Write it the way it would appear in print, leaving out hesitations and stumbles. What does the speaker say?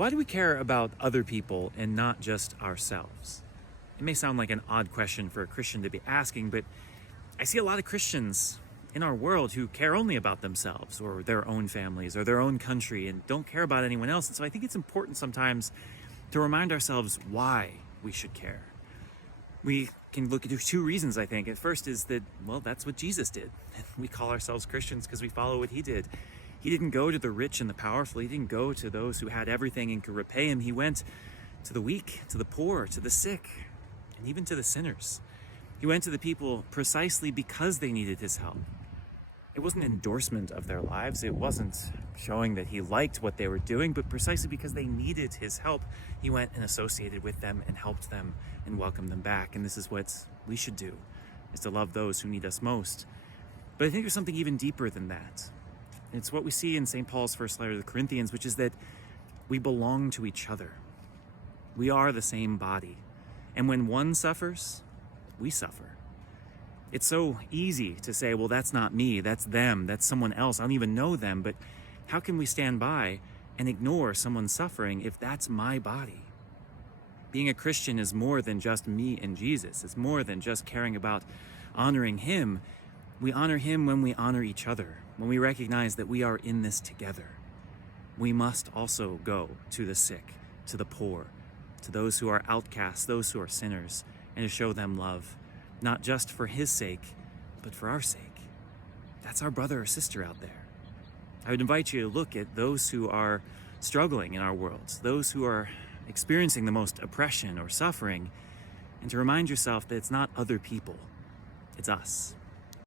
Why do we care about other people and not just ourselves? It may sound like an odd question for a Christian to be asking, but I see a lot of Christians in our world who care only about themselves or their own families or their own country and don't care about anyone else. And so I think it's important sometimes to remind ourselves why we should care. We can look at two reasons, I think. At first is that, well, that's what Jesus did. We call ourselves Christians because we follow what he did. He didn't go to the rich and the powerful. He didn't go to those who had everything and could repay him. He went to the weak, to the poor, to the sick, and even to the sinners. He went to the people precisely because they needed his help. It wasn't an endorsement of their lives. It wasn't showing that he liked what they were doing, but precisely because they needed his help, he went and associated with them and helped them and welcomed them back. And this is what we should do, is to love those who need us most. But I think there's something even deeper than that. And it's what we see in St. Paul's first letter to the Corinthians, which is that we belong to each other. We are the same body. And when one suffers, we suffer. It's so easy to say, well, that's not me, that's them, that's someone else, I don't even know them. But how can we stand by and ignore someone's suffering if that's my body? Being a Christian is more than just me and Jesus. It's more than just caring about honoring him. We honor him when we honor each other, when we recognize that we are in this together. We must also go to the sick, to the poor, to those who are outcasts, those who are sinners, and to show them love, not just for his sake, but for our sake. That's our brother or sister out there. I would invite you to look at those who are struggling in our world, those who are experiencing the most oppression or suffering, and to remind yourself that it's not other people, it's us.